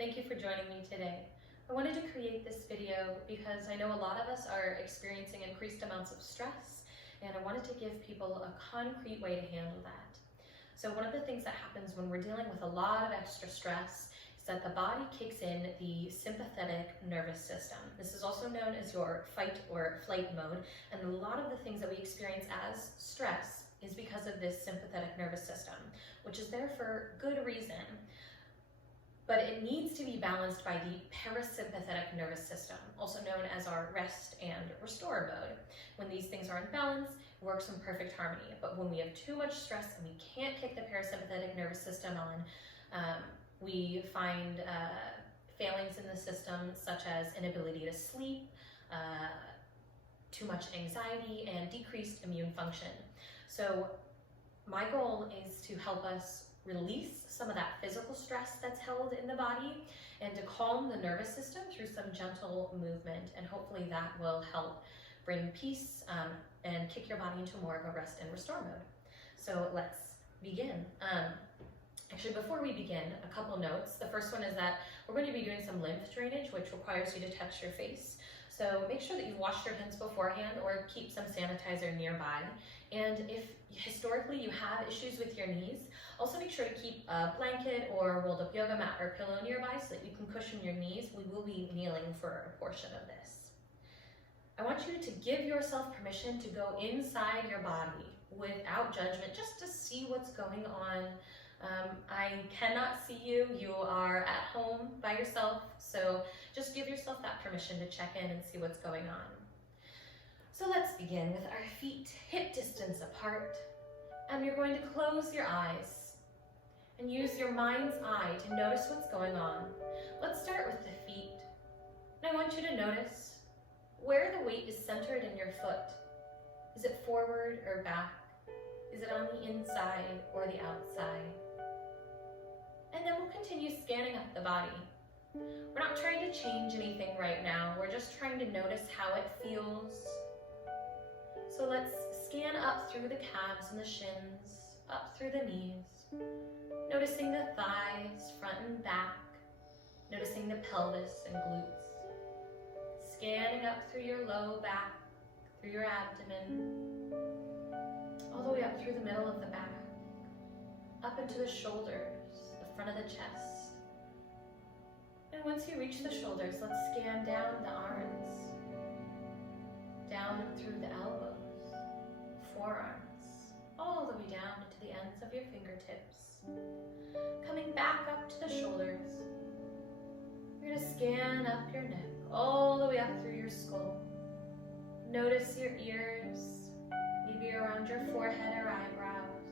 Thank you for joining me today. I wanted to create this video because I know a lot of us are experiencing increased amounts of stress, and I wanted to give people a concrete way to handle that. So one of the things that happens when we're dealing with a lot of extra stress is that the body kicks in the sympathetic nervous system. This is also known as your fight or flight mode, and a lot of the things that we experience as stress is because of this sympathetic nervous system, which is there for good reason. But it needs to be balanced by the parasympathetic nervous system, also known as our rest and restore mode. When these things are in balance, it works in perfect harmony. But when we have too much stress and we can't kick the parasympathetic nervous system on, we find failings in the system such as inability to sleep, too much anxiety, and decreased immune function. So my goal is to help us release some of that physical stress that's held in the body and to calm the nervous system through some gentle movement, and hopefully that will help bring peace and kick your body into more of a rest and restore mode. So let's begin. Actually, before we begin, a couple notes. The first one is that we're going to be doing some lymph drainage, which requires you to touch your face. So make sure that you've washed your hands beforehand or keep some sanitizer nearby. And if historically you have issues with your knees, also make sure to keep a blanket or rolled up yoga mat or pillow nearby so that you can cushion your knees. We will be kneeling for a portion of this. I want you to give yourself permission to go inside your body without judgment, just to see what's going on. I cannot see you. You are at home by yourself, so just give yourself that permission to check in and see what's going on. So let's begin with our feet hip distance apart, and you're going to close your eyes and use your mind's eye to notice what's going on. Let's start with the feet. And I want you to notice where the weight is centered in your foot. Is it forward or back? Is it on the inside or the outside? And then we'll continue scanning up the body. We're not trying to change anything right now. We're just trying to notice how it feels. So let's scan up through the calves and the shins, up through the knees, noticing the thighs, front and back, noticing the pelvis and glutes, scanning up through your low back, through your abdomen, all the way up through the middle of the back, up into the shoulders, the front of the chest. And once you reach the shoulders, let's scan down the arms, down through the elbows, forearms, all the way down into the ends of your fingertips. Coming back up to the shoulders, you're going to scan up your neck, all the way up through your skull. Notice your ears, maybe around your forehead or eyebrows,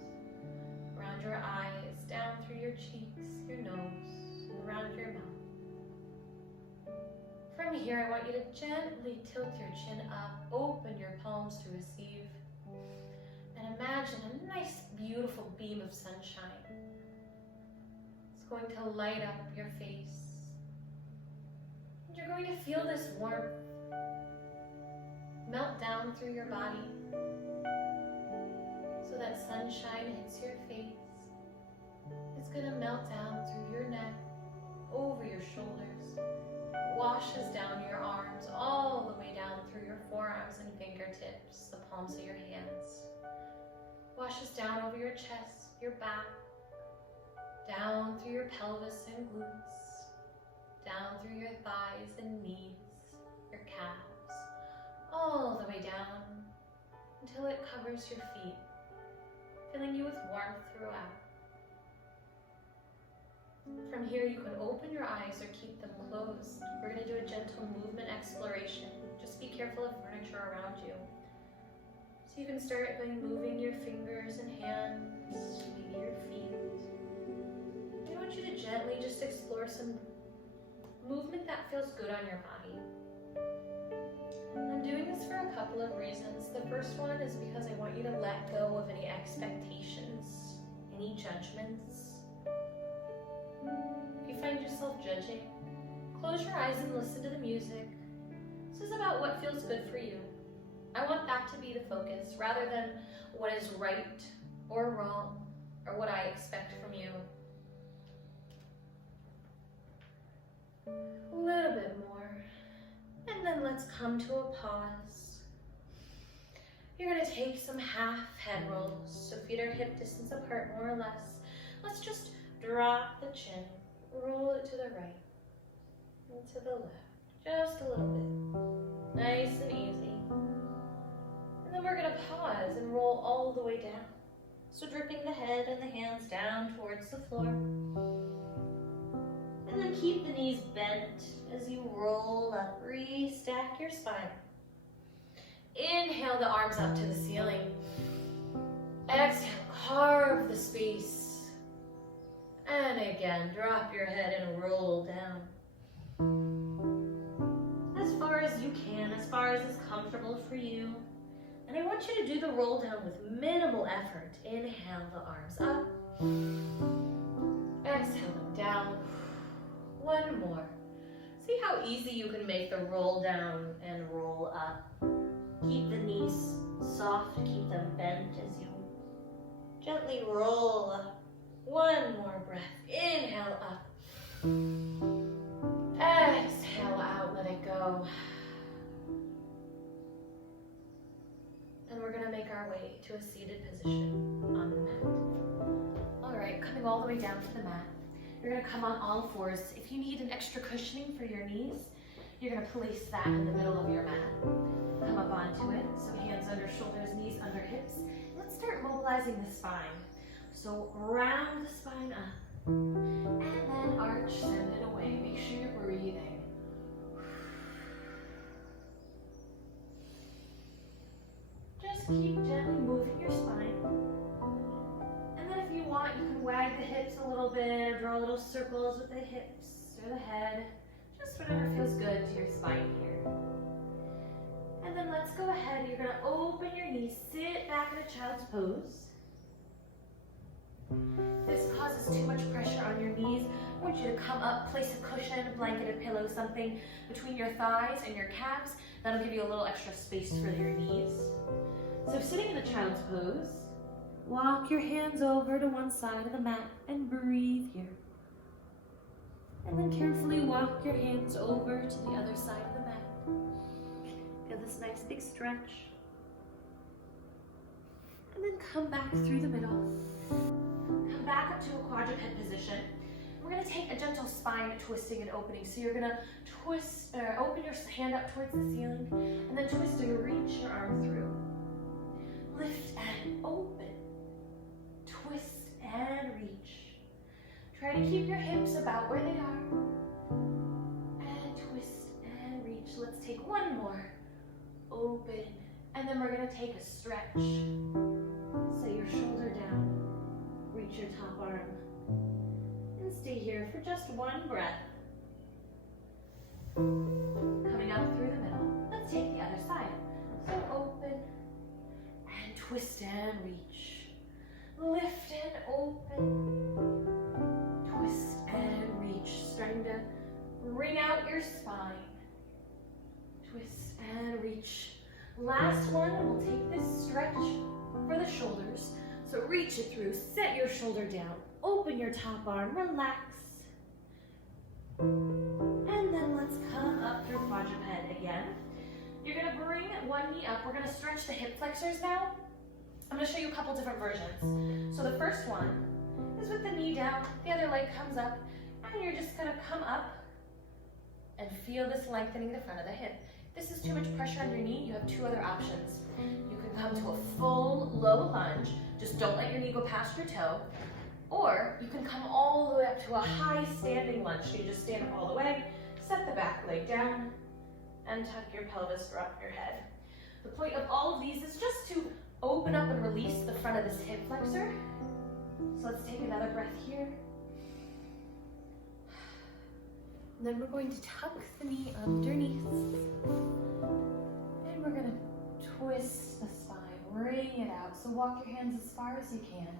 around your eyes, down through your cheeks, your nose, around your mouth. From here, I want you to gently tilt your chin up, open your palms to receive, and imagine a nice, beautiful beam of sunshine. It's going to light up your face. And you're going to feel this warmth melt down through your body so that sunshine hits your face. It's going to melt down through your neck, over your shoulders, washes down your arms, all the way down through your forearms and fingertips, the palms of your hands. Washes down over your chest, your back, down through your pelvis and glutes, down through your thighs and knees, your calves, all the way down until it covers your feet, filling you with warmth throughout. From here, you can open your eyes or keep them closed. We're going to do a gentle movement exploration. Just be careful of furniture around you. So you can start by moving your fingers and hands, maybe your feet. I want you to gently just explore some movement that feels good on your body. I'm doing this for a couple of reasons. The first one is because I want you to let go of any expectations, any judgments. If you find yourself judging, close your eyes and listen to the music. This is about what feels good for you. I want that to be the focus, rather than what is right or wrong, or what I expect from you. come to a pause. You're going to take some half head rolls, so feet are hip distance apart more or less. Let's just drop the chin, roll it to the right and to the left, just a little bit, nice and easy. And then we're going to pause and roll all the way down. So dripping the head and the hands down towards the floor. And then keep the knees bent as you roll up, restack your spine. Inhale the arms up to the ceiling. Exhale, carve the space. And again, drop your head and roll down. As far as you can, as far as is comfortable for you. And I want you to do the roll down with minimal effort. Inhale the arms up. Exhale them down. One more. See how easy you can make the roll down and roll up. Keep the knees soft, keep them bent as you gently roll up. One more breath. Inhale up. Exhale out, let it go. And we're gonna make our way to a seated position on the mat. All right, coming all the way down to the mat. You're gonna come on all fours. If you need an extra cushioning for your knees, you're gonna place that in the middle of your mat. Come up onto it, so hands under shoulders, knees under hips. Let's start mobilizing the spine. So round the spine up, and then arch, send it away. Make sure you're breathing. Just keep gently moving your spine. And then if you want, you can wag the hips a little bit, or draw little circles with the hips or the head. Just whatever feels good to your spine here. And then let's go ahead. You're going to open your knees, sit back in a child's pose. This causes too much pressure on your knees. I want you to come up, place a cushion, a blanket, a pillow, something between your thighs and your calves. That'll give you a little extra space for your knees. So sitting in a child's pose, walk your hands over to one side of the mat and breathe here. And then carefully walk your hands over to the other side of the mat. Feel this nice big stretch. And then come back through the middle. Come back up to a quadruped position. We're going to take a gentle spine twisting and opening. So you're going to twist, or open your hand up towards the ceiling, and then twist and reach your arm through. Lift and open. Twist and reach. Try to keep your hips about where they are. And twist and reach. Let's take one more. Open. And then we're going to take a stretch. Set your shoulder down. Reach your top arm. And stay here for just one breath. Coming out through the middle. Let's take the other side. So open. And twist and reach. Lift and open. Twist and reach. Starting to wring out your spine. Twist and reach. Last one, and we'll take this stretch for the shoulders. So reach it through, set your shoulder down, open your top arm, relax. And then let's come up through quadruped again. You're gonna bring one knee up. We're gonna stretch the hip flexors now. I'm gonna show you a couple different versions. So the first one is with the knee down, the other leg comes up, and you're just gonna come up and feel this lengthening the front of the hip. If this is too much pressure on your knee, you have two other options. You can come to a full low lunge, just don't let your knee go past your toe, or you can come all the way up to a high standing lunge. So you just stand up all the way, set the back leg down, and tuck your pelvis, drop your head. The point of all of these is just to open up and release the front of this hip flexor. So let's take another breath here. And then we're going to tuck the knee underneath. And we're going to twist the spine, wring it out. So walk your hands as far as you can.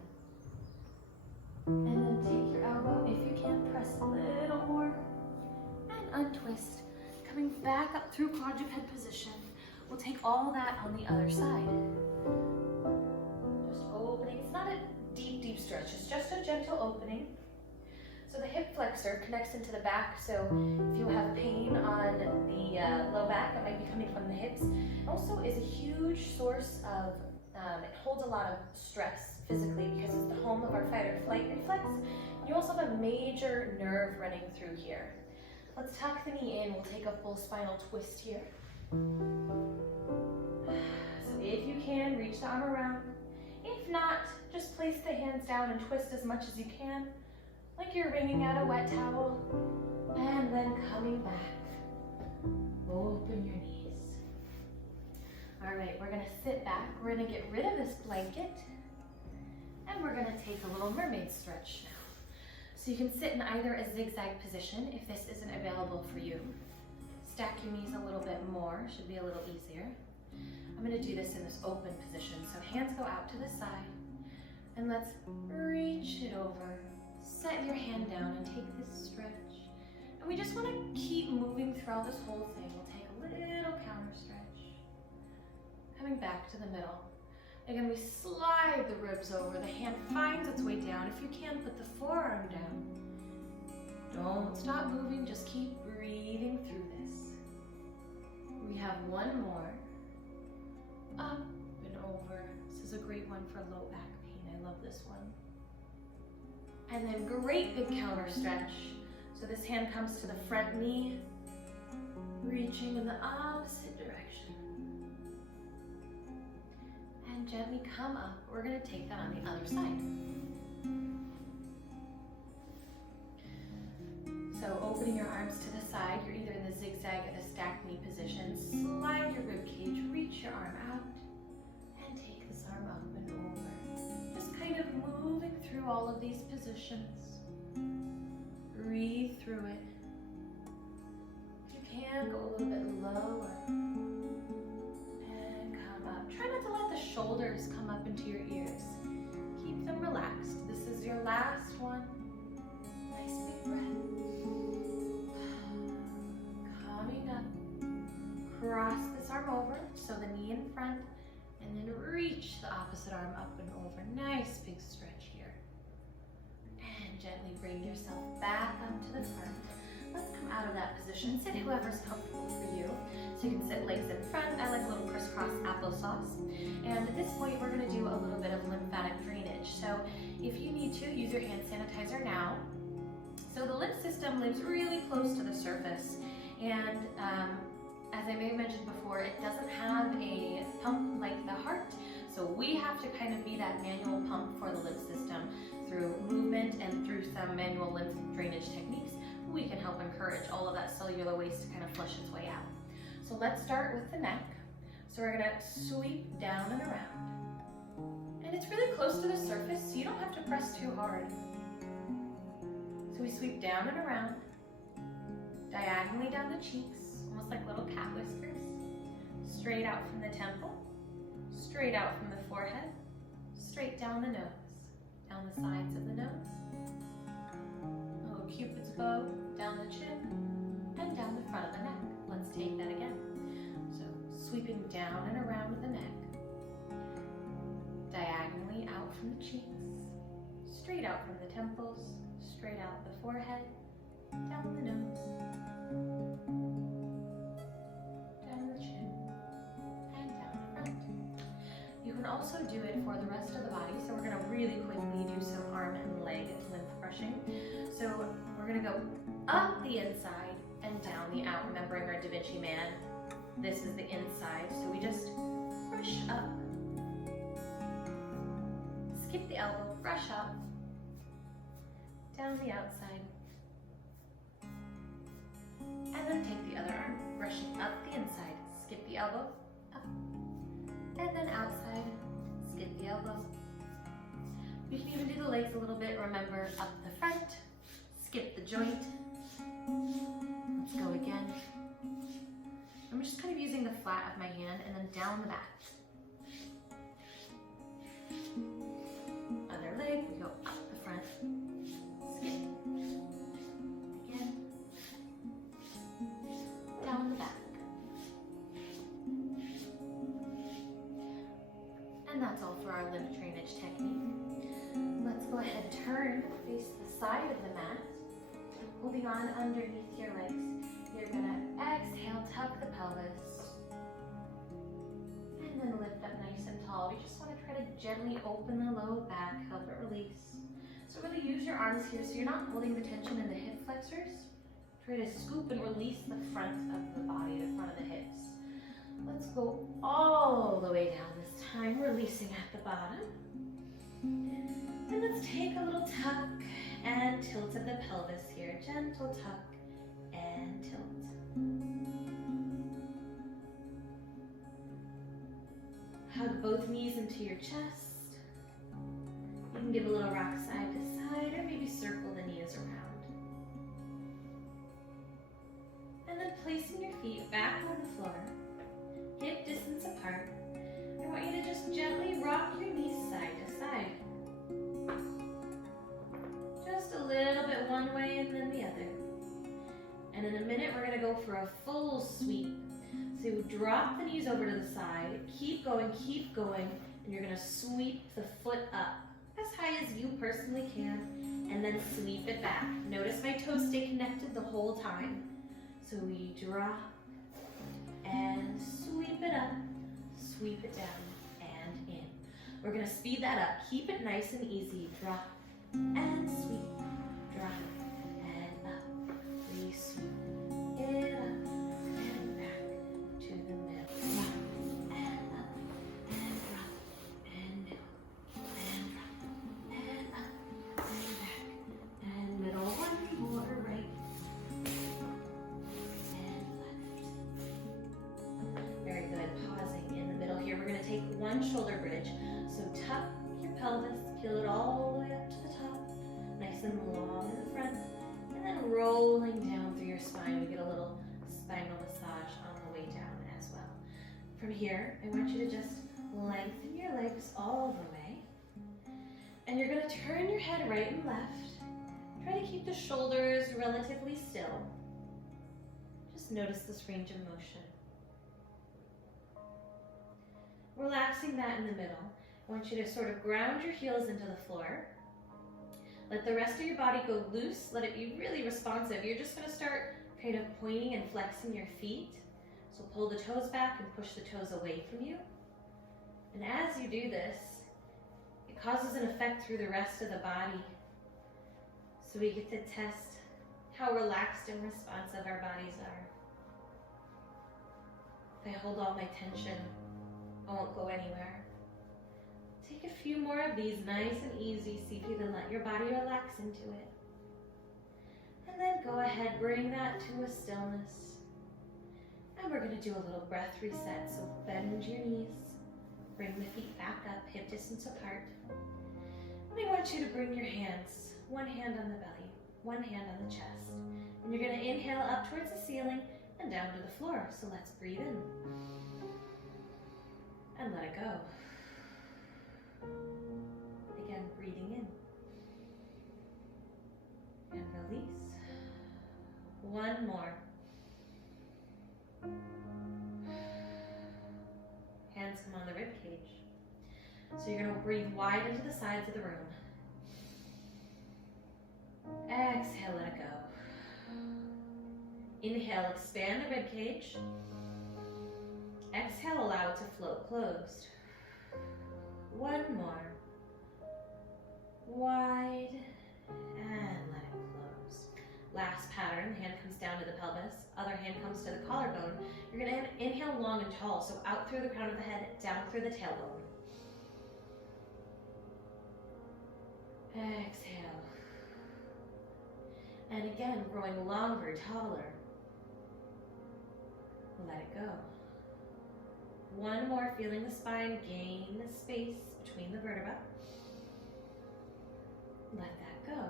And then take your elbow, if you can, press a little more. And untwist. Coming back up through quadruped position. We'll take all that on the other side. Just opening. It's not a deep, deep stretch. It's just a gentle opening. So the hip flexor connects into the back, so if you have pain on the low back, it might be coming from the hips. It also is a huge source of, it holds a lot of stress physically because it's the home of our fight or flight reflex. You also have a major nerve running through here. Let's tuck the knee in. We'll take a full spinal twist here. So if you can, reach the arm around. If not, just place the hands down and twist as much as you can, like you're wringing out a wet towel. And then coming back. Open your knees. All right, we're gonna sit back. We're gonna get rid of this blanket. And we're gonna take a little mermaid stretch now. So you can sit in either a zigzag position if this isn't available for you. Stack your knees a little bit more, should be a little easier. I'm gonna do this in this open position. So hands go out to the side, and let's reach it over. Set your hand down and take this stretch. And we just wanna keep moving throughout this whole thing. We'll take a little counter stretch. Coming back to the middle. Again, we slide the ribs over. The hand finds its way down. If you can, put the forearm down. Don't stop moving, just keep breathing through this. We have one more. Up and over. This is a great one for low back pain. I love this one. And then great big counter stretch. So this hand comes to the front knee, reaching in the opposite direction. And gently come up. We're going to take that on the other side. So opening your arms to the side, you're either in the zigzag or the stacked knee position. Slide your rib cage, reach your arm out, and take this arm up and over. Just kind of moving through all of these positions. Breathe through it. If you can, go a little bit lower. And come up. Try not to let the shoulders come up into your ears. Keep them relaxed. This is your last one. Nice big breath. Coming up. Cross this arm over, so the knee in front, and then reach the opposite arm up and over. Nice big stretch here. And gently bring yourself back up to the front. Let's come out of that position. Sit whoever's comfortable for you. So you can sit legs in front. I like a little crisscross applesauce. And at this point, we're going to do a little bit of lymphatic drainage. So if you need to, use your hand sanitizer now. So the lymph system lives really close to the surface. And as I may have mentioned before, it doesn't have a pump like the heart. So we have to kind of be that manual pump for the lymph system through movement and through some manual lymph drainage techniques. We can help encourage all of that cellular waste to kind of flush its way out. So let's start with the neck. So we're gonna sweep down and around. And it's really close to the surface, so you don't have to press too hard. So we sweep down and around, diagonally down the cheeks, almost like little cat whiskers. Straight out from the temple, straight out from the forehead, straight down the nose, down the sides of the nose. A little Cupid's bow, down the chin, and down the front of the neck. Let's take that again. So sweeping down and around the neck, diagonally out from the cheeks, straight out from the temples, straight out the forehead, down the nose, down the chin, and down the front. You can also do it for the rest of the body. So we're going to really quickly do some arm and leg lymph brushing. So we're going to go up the inside and down the out. Remembering our Da Vinci Man, this is the inside. So we just brush up. Skip the elbow, brush up. Down the outside. And then take the other arm, brushing up the inside. Skip the elbow, up. And then outside, skip the elbow. We can even do the legs a little bit. Remember, up the front, skip the joint. Let's go again. I'm just kind of using the flat of my hand and then down the back. Other leg, we go up the front, skip. Again. Down the back. And that's all for our lymph drainage technique. Let's go ahead and turn, face the side of the mat. Holding on underneath your legs. You're gonna exhale, tuck the pelvis. And then lift up nice and tall. We just want to try to gently open the low back, help it release. So really use your arms here so you're not holding the tension in the hip flexors. Try to scoop and release the front of the body, the front of the hips. Let's go all the way down this time, releasing at the bottom. And let's take a little tuck and tilt of the pelvis here. Gentle tuck and tilt. Hug both knees into your chest. You can give a little rock side to side or maybe circle the knees around. And then placing your feet back on the floor, hip distance apart. I want you to just gently rock your knees side to side. Just a little bit one way and then the other. And in a minute, we're gonna go for a full sweep. So drop the knees over to the side, keep going, and you're gonna sweep the foot up as high as you personally can, and then sweep it back. Notice my toes stay connected the whole time. So we drop and sweep it up, sweep it down and in. We're gonna speed that up. Keep it nice and easy. Drop and sweep, drop and up. We sweep it up and back to the middle. Drop and up and drop and middle and drop and up and back and middle. One more, right and left. Very good. Pausing in the middle here. We're going to take one shoulder bridge. So tuck your pelvis, peel it all the way up to the top, nice and long in the front, and then rolling down through your spine. We get a little spinal massage on the way down as well. From here, I want you to just lengthen your legs all the way, and you're going to turn your head right and left. Try to keep the shoulders relatively still. Just notice this range of motion. Relaxing that in the middle. I want you to sort of ground your heels into the floor. Let the rest of your body go loose. Let it be really responsive. You're just going to start kind of pointing and flexing your feet. So pull the toes back and push the toes away from you. And as you do this, it causes an effect through the rest of the body. So we get to test how relaxed and responsive our bodies are. If I hold all my tension, I won't go anywhere. Take a few more of these, nice and easy. See if you can let your body relax into it. And then go ahead, bring that to a stillness. And we're going to do a little breath reset. So bend your knees, bring the feet back up, hip distance apart. And I want you to bring your hands, one hand on the belly, one hand on the chest. And you're going to inhale up towards the ceiling and down to the floor. So let's breathe in. And let it go. Again, breathing in. And release. One more. Hands come on the rib cage. So you're going to breathe wide into the sides of the room. Exhale, let it go. Inhale, expand the rib cage. Exhale, allow it to float closed. One more. Wide and let it close. Last pattern, the hand comes down to the pelvis, other hand comes to the collarbone. You're going to inhale long and tall, so out through the crown of the head, down through the tailbone. Exhale. And again, growing longer, taller. Let it go. One more, feeling the spine gain the space between the vertebrae. Let that go.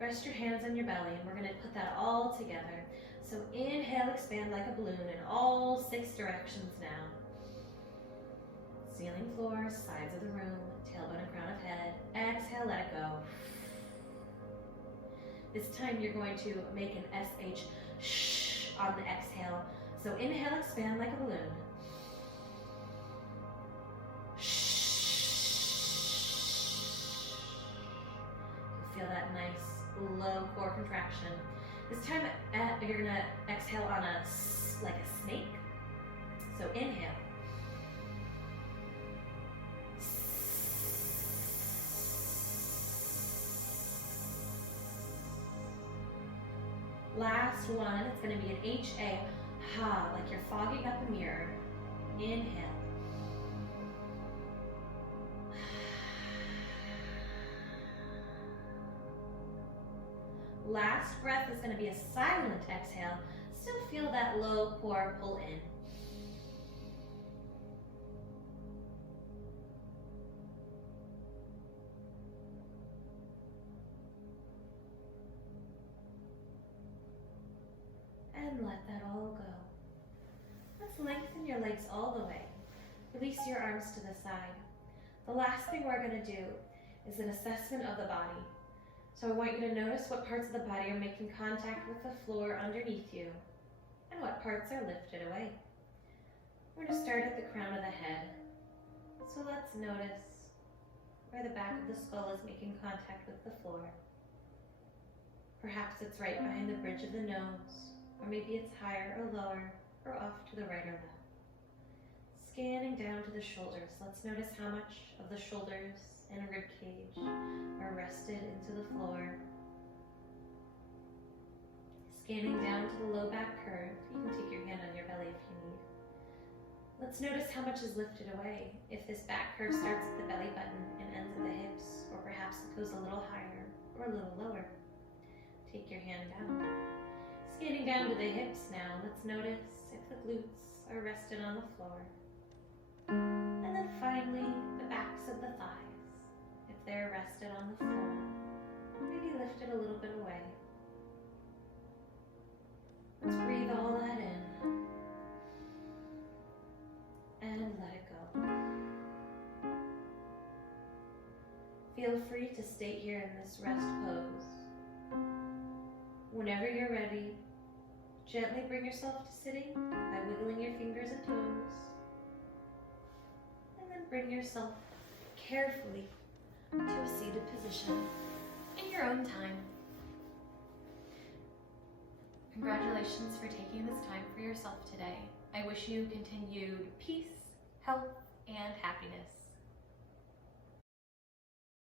Rest your hands on your belly, and we're going to put that all together. So inhale, expand like a balloon in all 6 directions now. Ceiling, floor, sides of the room, tailbone and crown of head. Exhale, let it go. This time you're going to make an SH shh on the exhale. So inhale, expand like a balloon. Shh. Feel that nice low core contraction. This time you're gonna exhale on like a snake. So inhale. Last one, it's gonna be an H-A, ha, like you're fogging up a mirror. Inhale. Last breath is going to be a silent exhale. Still feel that low core pull in. And let that all go. Let's lengthen your legs all the way. Release your arms to the side. The last thing we're going to do is an assessment of the body. So I want you to notice what parts of the body are making contact with the floor underneath you and what parts are lifted away. We're going to start at the crown of the head. So let's notice where the back of the skull is making contact with the floor. Perhaps it's right behind the bridge of the nose, or maybe it's higher or lower, or off to the right or left. Scanning down to the shoulders, let's notice how much of the shoulders and rib cage are rested into the floor. Scanning down to the low back curve, you can take your hand on your belly if you need. Let's notice how much is lifted away. If this back curve starts at the belly button and ends at the hips, or perhaps it goes a little higher or a little lower. Take your hand down. Scanning down to the hips now, let's notice if the glutes are rested on the floor. And then finally, the backs of the thighs, if they're rested on the floor, maybe lifted a little bit away. Let's breathe all that in and let it go. Feel free to stay here in this rest pose. Whenever you're ready, gently bring yourself to sitting by wiggling your fingers and toes. And then bring yourself carefully to a seated position in your own time. Congratulations for taking this time for yourself today. I wish you continued peace, health, and happiness.